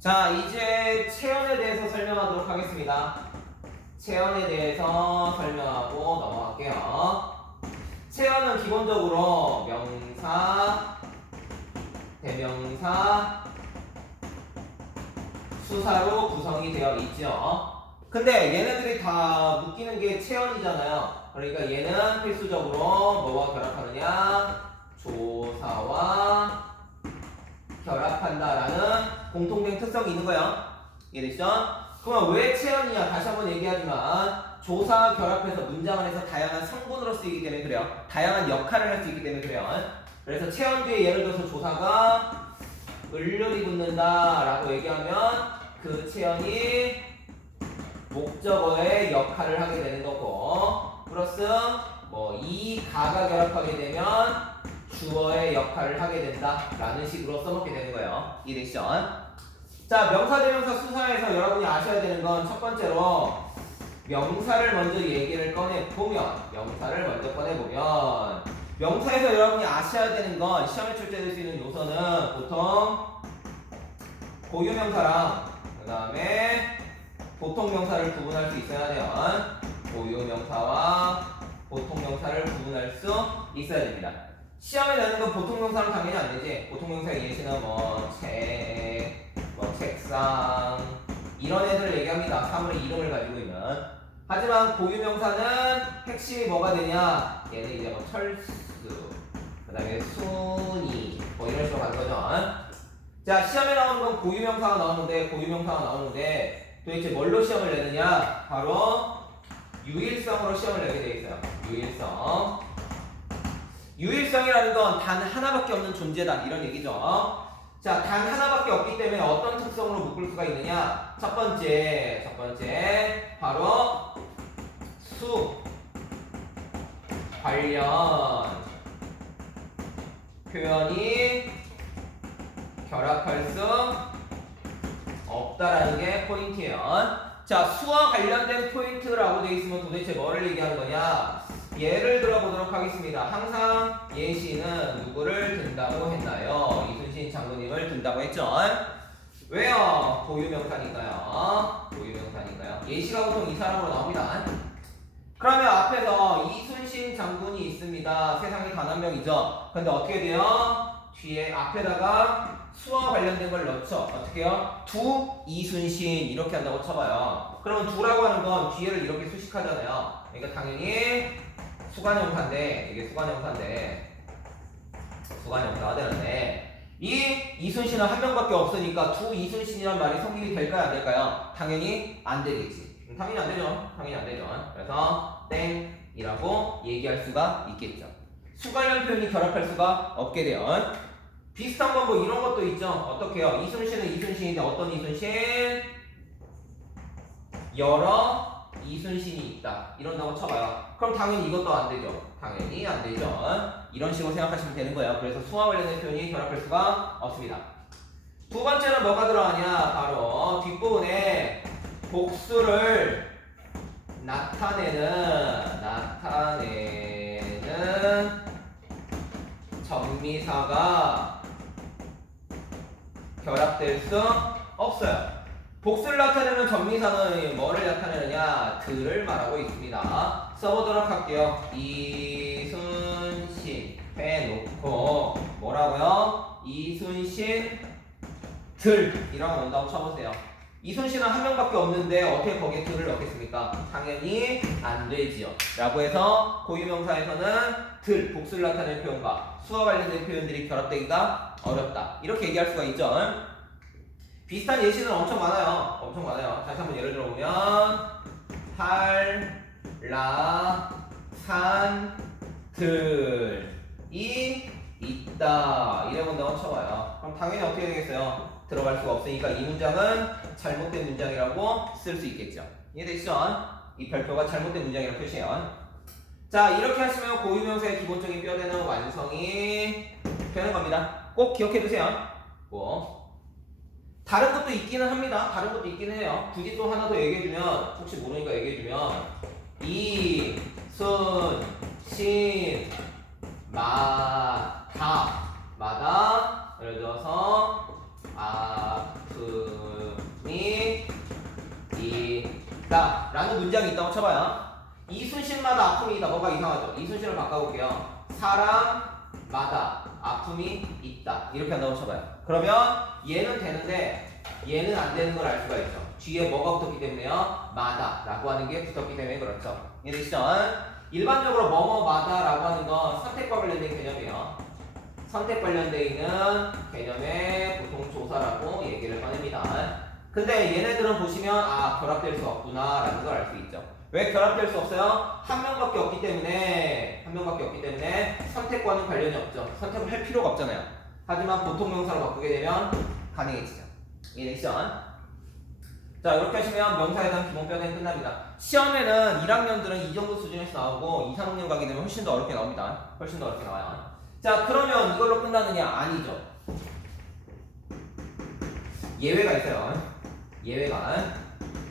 자, 이제 체연에 대해서 설명하도록 하겠습니다. 체연에 대해서 설명하고 넘어갈게요. 체연은 기본적으로 명사, 대명사, 수사로 구성이 되어 있죠. 근데 얘네들이 다 묶이는 게 체연이잖아요. 그러니까 얘는 필수적으로 뭐와 결합하느냐? 조사와 결합한다라는 공통된 특성이 있는 거야. 이해됐죠? 그러면 왜 체연이냐? 다시 한번 얘기하지만 조사 결합해서 문장을 해서 다양한 성분으로 쓰이기 때문에 그래요. 다양한 역할을 할 수 있기 때문에 그래요. 그래서 체연 뒤에 예를 들어서 조사가 을률이 붙는다라고 얘기하면 그 체연이 목적어의 역할을 하게 되는 거고, 플러스 뭐 이 가가 결합하게 되면 주어의 역할을 하게 된다라는 식으로 써먹게 되는 거예요. 이해되시죠? 자, 명사, 대명사, 수사에서 여러분이 아셔야 되는 건 첫 번째로 명사를 먼저 얘기를 꺼내보면, 명사를 먼저 꺼내보면 명사에서 여러분이 아셔야 되는 건 시험에 출제될 수 있는 요소는 보통 고유명사랑 그 다음에 보통명사를 구분할 수 있어야 돼요. 고유명사와 보통명사를 구분할 수 있어야 됩니다. 시험에 내는 건 보통명사는 당연히 안 되지. 보통명사의 예시는 뭐 책, 뭐 책상 이런 애들을 얘기합니다. 사물의 이름을 가지고 있는. 하지만 고유명사는 핵심이 뭐가 되냐? 얘는 이제 뭐 철수, 그 다음에 순이 뭐 이런 식으로 가는 거죠. 자, 시험에 나오는 건 고유명사가 나오는데 도대체 뭘로 시험을 내느냐? 바로 유일성으로 시험을 내게 돼 있어요. 유일성. 유일성이라는 건 단 하나밖에 없는 존재다 이런 얘기죠. 자, 단 하나밖에 없기 때문에 어떤 특성으로 묶을 수가 있느냐? 첫 번째 바로 수 관련 표현이 결합할 수 없다라는 게 포인트예요. 자, 수와 관련된 포인트라고 되어 있으면 도대체 뭐를 얘기하는 거냐? 예를 들어 보도록 하겠습니다. 항상 예시는 누구를 든다고 했나요? 이순신 장군님을 든다고 했죠. 왜요? 고유명사니까요. 고유명사니까요. 예시가 보통 이 사람으로 나옵니다. 그러면 앞에서 이순신 장군이 있습니다. 세상에 단 한 명이죠. 근데 어떻게 돼요? 뒤에 앞에다가 수와 관련된 걸 넣죠. 어떻게 해요? 두 이순신 이렇게 한다고 쳐봐요. 그러면 두라고 하는 건 뒤에를 이렇게 수식하잖아요. 그러니까 당연히 수관형사인데, 이게 수관형사가 되는데, 이 이순신은 한 명밖에 없으니까 두 이순신이란 말이 성립이 될까요? 안 될까요? 당연히 안 되겠지. 당연히 안 되죠. 그래서 땡이라고 얘기할 수가 있겠죠. 수관련 표현이 결합할 수가 없게 돼요. 비슷한 건 뭐 이런 것도 있죠. 어떻게 해요? 이순신은 이순신인데 어떤 이순신? 여러 이순신이 있다. 이런다고 쳐봐요. 그럼 당연히 이것도 안 되죠. 당연히 안 되죠. 이런 식으로 생각하시면 되는 거예요. 그래서 수와 관련된 표현이 결합할 수가 없습니다. 두 번째는 뭐가 들어가냐? 바로 뒷부분에 복수를 나타내는 정미사가 결합될 수 없어요. 복수를 나타내는 정미사는 뭐를 나타내느냐? 들을 말하고 있습니다. 써보도록 할게요. 이순신 해놓고 뭐라고요? 이순신 들이라고 넣는다고 쳐보세요. 이순신은 한 명밖에 없는데 어떻게 거기에 들을 넣겠습니까? 당연히 안 되지요. 라고 해서 고유명사에서는 들, 복수를 나타내는 표현과 수와 관련된 표현들이 결합되기가 어렵다. 이렇게 얘기할 수가 있죠. 비슷한 예시는 엄청 많아요. 다시 한번 예를 들어보면 한라산들이 있다. 이래 본다고 쳐봐요. 그럼 당연히 어떻게 되겠어요? 들어갈 수가 없으니까 이 문장은 잘못된 문장이라고 쓸 수 있겠죠. 이해되시죠? 이 별표가 잘못된 문장이라고 표시해요. 자, 이렇게 하시면 고유명사의 기본적인 뼈대는 완성이 되는 겁니다. 꼭 기억해두세요. 다른 것도 있기는 합니다. 다른 것도 있기는 해요. 굳이 또 하나 더 얘기해주면, 혹시 모르니까 얘기해주면, 마다 예를 들어서 아프다 있다 라는 문장이 있다고 쳐봐요. 이순신마다 아픔이 있다. 뭐가 이상하죠? 이순신을 바꿔볼게요. 사람마다 아픔이 있다. 이렇게 한다고 쳐봐요. 그러면 얘는 되는데 얘는 안 되는 걸 알 수가 있죠. 뒤에 뭐가 붙었기 때문에요? 마다 라고 하는 게 붙었기 때문에 그렇죠. 이해되시죠? 일반적으로 뭐뭐마다 라고 하는 건 선택과 관련된 개념이에요. 선택 관련되어 있는 개념의 보통 조사라고 얘기를 꺼냅니다. 근데 얘네들은 보시면 아 결합될 수 없구나 라는 걸 알 수 있죠. 왜 결합될 수 없어요? 한 명밖에 없기 때문에 선택과는 관련이 없죠. 선택을 할 필요가 없잖아요. 하지만 보통 명사로 바꾸게 되면 가능해지죠. 이해되시죠? 자 이렇게 하시면 명사에 대한 기본 뼈대는 끝납니다. 시험에는 1학년들은 이 정도 수준에서 나오고 2, 3학년 가게 되면 훨씬 더 어렵게 나옵니다. 훨씬 더 어렵게 나와요. 자 그러면 이걸로 끝나느냐? 아니죠. 예외가 있어요. 예외가.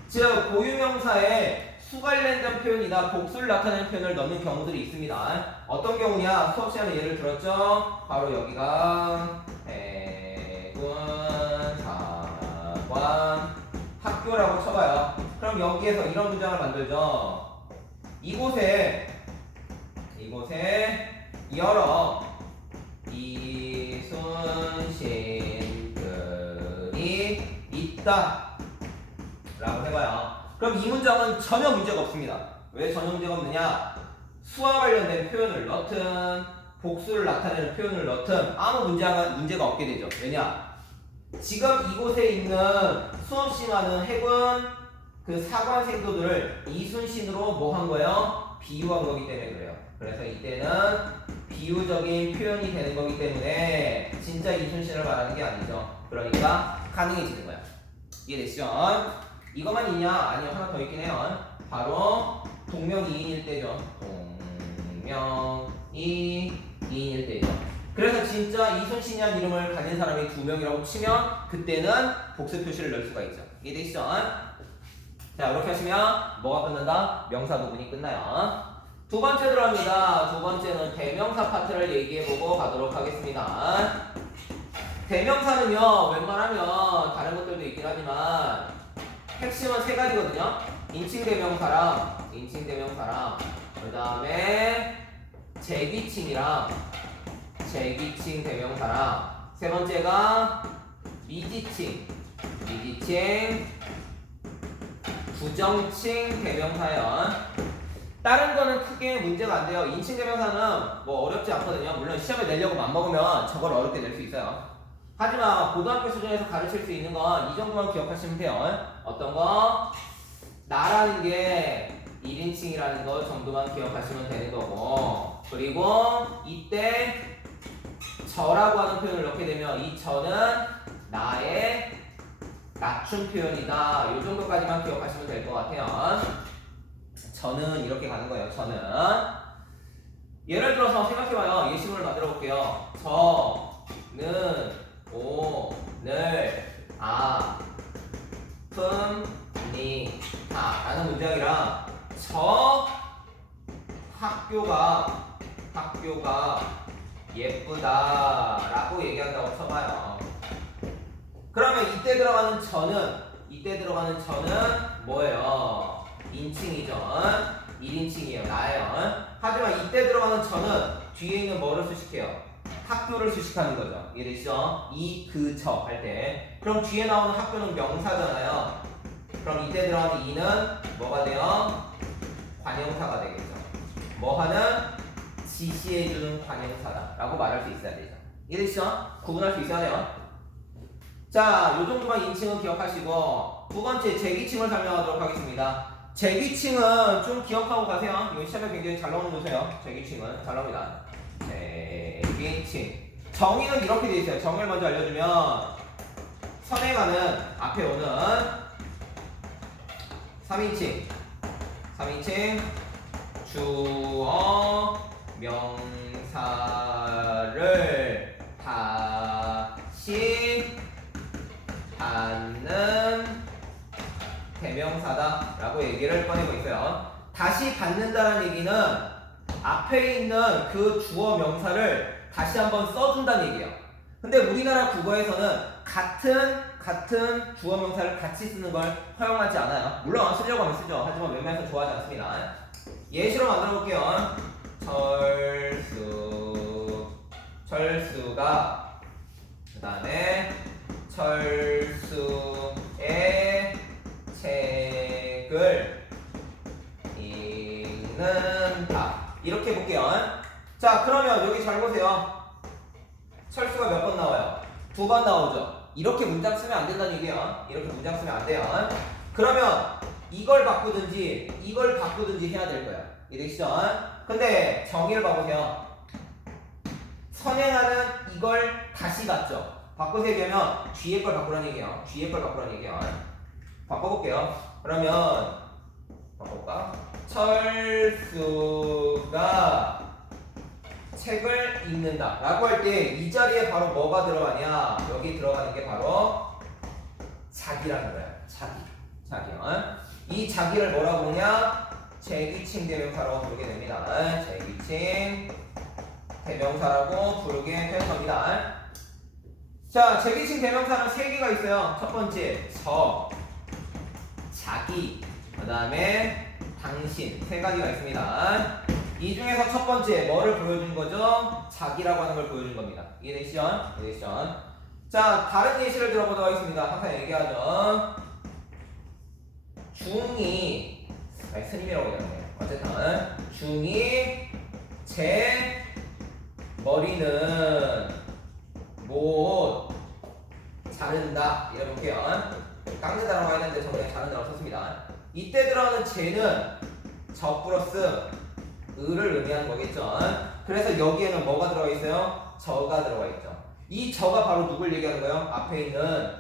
즉 고유명사에 수 관련된 표현이나 복수를 나타내는 표현을 넣는 경우들이 있습니다. 어떤 경우냐? 수업 시간에 예를 들었죠. 바로 여기가 해군 사관 학교라고 쳐봐요. 그럼 여기에서 이런 문장을 만들죠. 이곳에 여러 이순신들이 있다 라고 해봐요. 그럼 이 문장은 전혀 문제가 없습니다. 왜 전혀 문제가 없느냐? 수와 관련된 표현을 넣든 복수를 나타내는 표현을 넣든 아무 문제가 없게 되죠. 왜냐? 지금 이곳에 있는 수없이 많은 해군 그 사관생도들을 이순신으로 뭐 한 거예요? 비유한 거기 때문에 그래요. 그래서 이때는 비유적인 표현이 되는 거기 때문에 진짜 이순신을 말하는 게 아니죠. 그러니까 가능해지는 거야. 이해되시죠? 이것만 있냐? 아니요. 하나 더 있긴 해요. 바로 동명이인일 때죠. 동명이인일 때죠. 그래서 진짜 이순신이라는 이름을 가진 사람이 2명이라고 치면 그때는 복수 표시를 넣을 수가 있죠. 이해되시죠? 자 이렇게 하시면 뭐가 끝난다? 명사 부분이 끝나요. 두 번째 들어갑니다. 두 번째는 대명사 파트를 얘기해보고 가도록 하겠습니다. 대명사는요 웬만하면 다른 것들도 있긴 하지만 핵심은 세 가지거든요. 인칭 대명사랑 그 다음에 제기칭이랑 제기칭 대명사랑 세 번째가 미지칭 부정칭 대명사예요. 다른 거는 크게 문제가 안 돼요. 인칭 대명사는 뭐 어렵지 않거든요. 물론 시험에 내려고 맘먹으면 저걸 어렵게 낼 수 있어요. 하지만 고등학교 수준에서 가르칠 수 있는 건 이 정도만 기억하시면 돼요. 어떤 거? 나라는 게 1인칭이라는 거 정도만 기억하시면 되는 거고, 그리고 이때 저라고 하는 표현을 넣게 되면 이 저는 나의 낮춤 표현이다. 이 정도까지만 기억하시면 될 것 같아요. 저는 이렇게 가는 거예요. 저는 예를 들어서 생각해봐요. 예시문을 만들어 볼게요. 저는 오늘 아픕니다 라는 문장이랑 저 학교가 예쁘다 라고 얘기한다고 쳐봐요. 그러면 이때 들어가는 저는 뭐예요? 인칭이죠. 1인칭이에요. 나예요. 하지만 이때 들어가는 저는 뒤에 있는 뭐를 수식해요? 학교를 수식하는 거죠. 이해되시죠? 그, 저 할 때. 그럼 뒤에 나오는 학교는 명사잖아요. 그럼 이때 들어가는 이는 뭐가 돼요? 관형사가 되겠죠. 뭐 하는? 지시해주는 관형사다 라고 말할 수 있어야 되죠. 이해되시죠? 구분할 수 있어야 돼요. 자, 요 정도만 인칭은 기억하시고 두 번째 제기칭을 설명하도록 하겠습니다. 제기칭은 좀 기억하고 가세요. 이거 시험에 굉장히 잘 나오는 요소예요. 제기칭은 잘 나옵니다. 제기칭 정의는 이렇게 돼 있어요. 정의를 먼저 알려주면 선행하는 앞에 오는 3인칭 주어 명사를 다시 받는 대명사다 라고 얘기를 꺼내고 있어요. 다시 받는다는 얘기는 앞에 있는 그 주어 명사를 다시 한번 써준다는 얘기예요. 근데 우리나라 국어에서는 같은 주어 명사를 같이 쓰는 걸 허용하지 않아요. 물론 쓰려고 하면 쓰죠. 하지만 웬만해서 좋아하지 않습니다. 예시로 만들어 볼게요. 철수가 그 다음에 철수의 책을 읽는다. 이렇게 볼게요. 자, 그러면 여기 잘 보세요. 철수가 몇 번 나와요? 2번 나오죠. 이렇게 문장 쓰면 안 된다는 얘기예요. 이렇게 문장 쓰면 안 돼요. 그러면 이걸 바꾸든지 해야 될 거야. 이해되시죠? 근데 정의를 봐보세요. 선행하는 이걸 다시 갖죠. 바꿔서 얘기하면 뒤에 걸 바꾸라는 얘기예요. 뒤에 걸 바꾸라는 얘기예요. 바꿔볼게요. 그러면 바꿔볼까? 철수가 책을 읽는다 라고 할 때 이 자리에 바로 뭐가 들어가냐? 여기 들어가는 게 바로 자기라는 거야. 자기요. 이 자기를 뭐라고 부르냐? 제기칭 대명사라고 부르게 됩니다. 제기칭 대명사라고 부르게 된 겁니다. 자, 제기칭 대명사는 3개가 있어요. 첫 번째 자기, 그 다음에 당신, 3가지가 있습니다. 이 중에서 첫 번째 뭐를 보여준 거죠? 자기라고 하는 걸 보여준 겁니다. 이해되시죠? 자, 다른 예시를 들어보도록 하겠습니다. 항상 얘기하죠. 중이 스님이라고 얘기하네요. 어쨌든 중이 제 머리는 못 자른다. 이래 볼게요. 깎는다라고 해야 되는데 저는 자른다고 썼습니다. 이때 들어가는 제는 저 플러스 을을 의미하는 거겠죠. 그래서 여기에는 뭐가 들어가 있어요? 저가 들어가 있죠. 이 저가 바로 누굴 얘기하는 거예요? 앞에 있는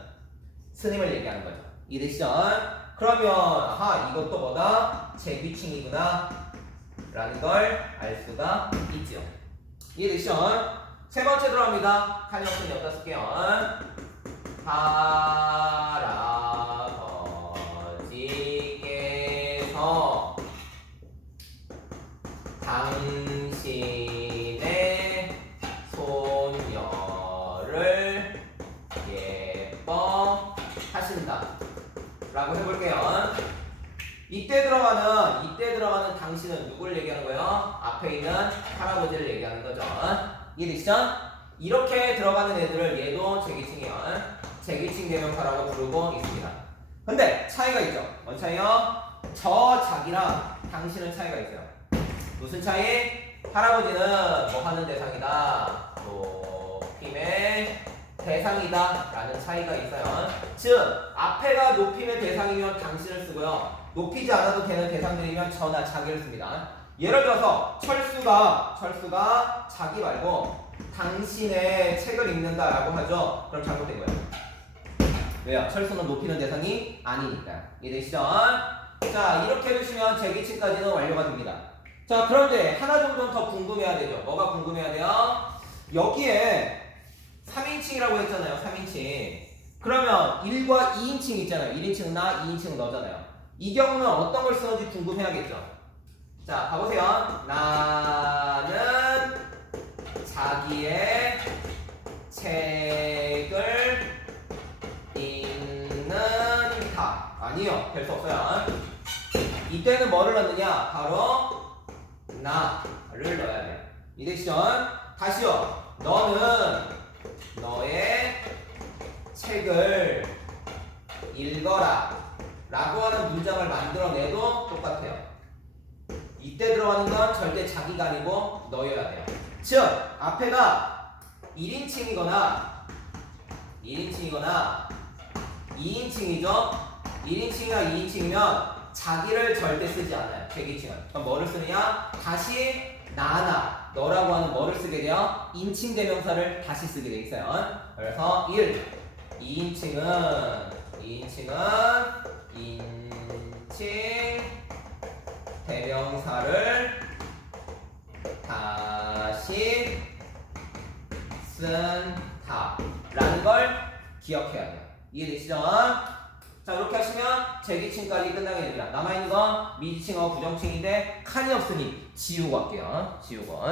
스님을 얘기하는 거죠. 이해되시죠? 그러면 이것도 뭐다? 제귀칭이구나 라는 걸 알 수가 있죠. 이해되시죠? 세 번째 들어갑니다. 칸형순이 여기다 쓸게요. 할아버지께서 당신의 손녀를 예뻐하신다 라고 해볼게요. 이때 들어가는 당신은 누굴 얘기하는 거예요? 앞에 있는 할아버지를 얘기하는 거죠. 이해되시죠? 이렇게 들어가는 애들을 얘도 제기칭이요. 제기칭 대명사라고 부르고 있습니다. 근데 차이가 있죠. 뭔 차이요? 저 자기랑 당신은 차이가 있어요. 무슨 차이? 할아버지는 뭐 하는 대상이다. 높임의 대상이다 라는 차이가 있어요. 즉 앞에가 높임의 대상이면 당신을 쓰고요. 높이지 않아도 되는 대상들이면 저나 자기를 씁니다. 예를 들어서 철수가 자기 말고 당신의 책을 읽는다 라고 하죠. 그럼 잘못된 거예요. 왜요? 철수는 높이는 대상이 아니니까. 이해되시죠? 자, 이렇게 해주시면 제기칭까지는 완료가 됩니다. 자, 그런데 하나 정도는 더 궁금해야 되죠. 뭐가 궁금해야 돼요? 여기에 3인칭이라고 했잖아요. 3인칭. 그러면 1과 2인칭 있잖아요. 1인칭은 나, 2인칭은 너잖아요. 이 경우는 어떤 걸 쓰는지 궁금해야겠죠. 자, 가보세요. 나는 자기의 책을 읽는다. 아니요. 될 수 없어요. 이때는 뭐를 넣느냐? 바로 나를 넣어야 돼요. 이해되시죠? 다시요. 너는 너의 책을 읽어라 라고 하는 문장을 만들어내도 똑같아요. 이때 들어가는 건 절대 자기가 아니고 너여야 돼요. 즉 앞에가 1인칭이거나 2인칭이죠. 1인칭이나 2인칭이면 자기를 절대 쓰지 않아요. 제기칭은. 그럼 뭐를 쓰느냐? 다시 나나 너라고 하는 뭐를 쓰게 돼요? 인칭 대명사를 다시 쓰게 돼 있어요. 그래서 2인칭은 인칭 대명사를 다시 쓴다 라는 걸 기억해야 돼요. 이해되시죠? 자, 이렇게 하시면 제기칭까지 끝나게 됩니다. 남아있는 건 미지칭하고 부정칭인데 칸이 없으니 지우고 할게요. 지우고.